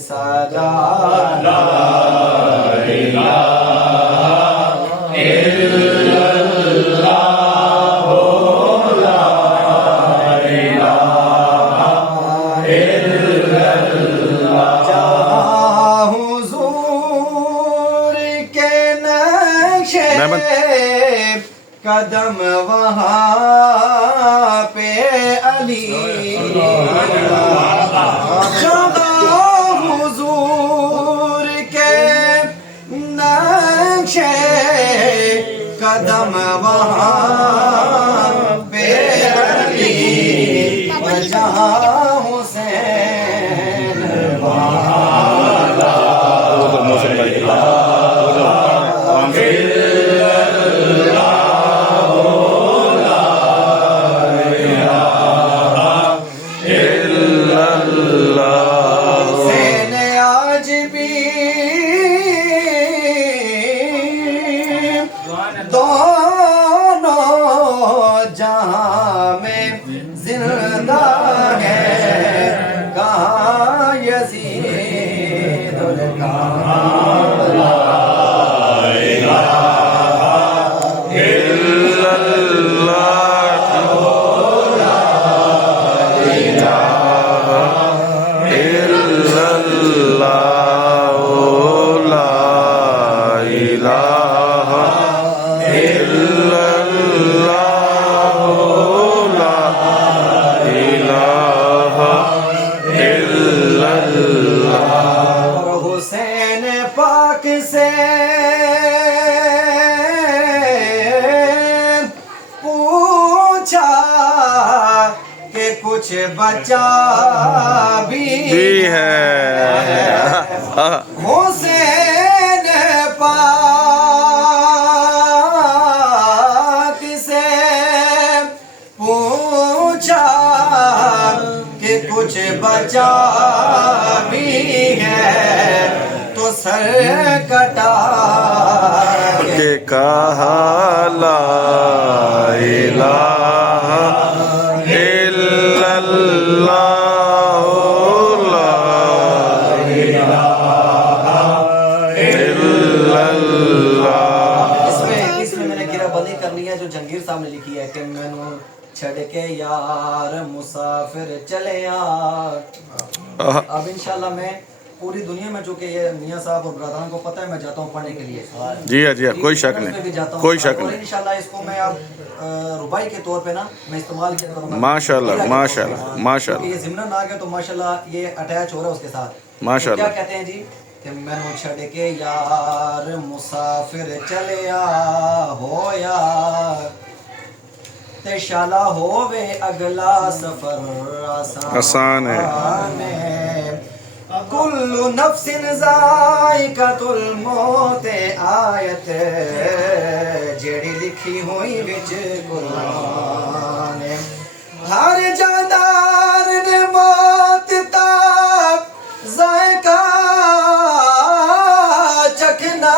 سجا لا الہ الا اللہ لا الہ الا اللہ جہاں حضور کے نقش قدم وہاں پہ علی جہاں حضور کے نقش قدم وہاں پہ علی جہاں حسین دونوں جہاں میں زندہ ہے کہاں یزید اور کہاں لا الہ الا اللہ لا الہ الا اللہ لا الہ الا اللہ لا الہ الا اللہ اور حسین پاک سے پوچھا کہ کچھ بچا بھی ہے حسین پاک سے پوچھا کہ کچھ بچا بھی ہے تو سر کٹا کے کہا لا الہ الا اللہ لا الہ الا اللہ اس میں میں نے گرہ بندی کرنی ہے جو جنگیر صاحب نے لکھی ہے کہ میں نے چھڑ کے یار مسافر چلے یار اب انشاءاللہ میں پوری دنیا میں چونکہ یہ میاں صاحب اور برادران کو پتہ ہے میں جاتا ہوں پڑھنے کے لیے جی ہاں کوئی شک نہیں کوئی شک اور نہیں انشاءاللہ اس کو میں اب ربائی کے طور پہ نا میں استعمال کیا کروں گا ماشاءاللہ ماشاءاللہ ماشاءاللہ یہ ضمن آ گیا تو ماشاءاللہ یہ اٹیچ ہو رہا ہے اس کے ساتھ ماشاءاللہ کیا کہتے ہیں جی کہ میں نو چھڑ کے یار مسافر چلے ہو یار تے شالا ہووے اگلا سفر آسان ہے کل نفس ذائقۃ الموت آیت جیڑی لکھی ہوئی وچ قرآن ہر جاندار نے موت تک ذائقہ چکھنا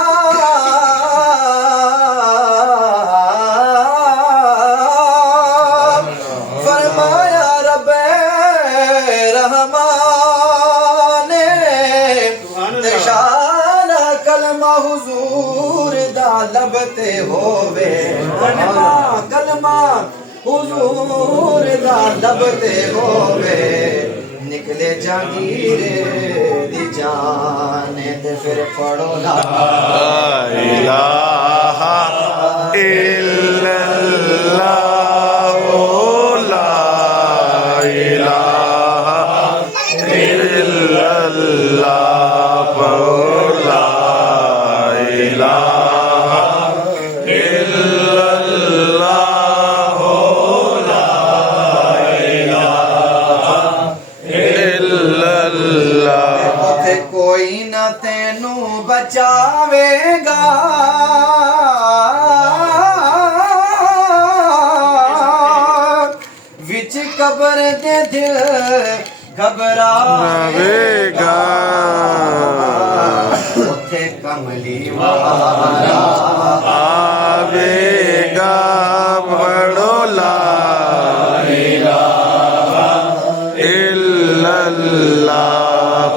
فرمایا رب رحمان شان کلمہ حضور دا لبتے ہووے کلمہ حضور دا لبتے ہووے نکلے جاگیر دی جان تے پھر پڑھو لا الہ الا اللہ لا الہ الا اللہ لا الہ الا اللہ لا الہ الا اللہ تے کوئی نہ تینوں بچاوے گا وچ قبر دے دل گھبراوے گا اوتھے کملی والا آوے گا پڑھو لا الہ الا اللہ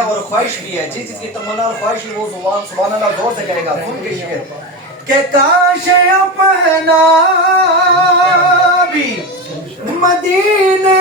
اور خواہش بھی ہے. جس کی تمنا اور خواہش ہے وہ سبحان اللہ زور سے کہے گا. سن کے شعر کہ کاش اپنا بھی مدینے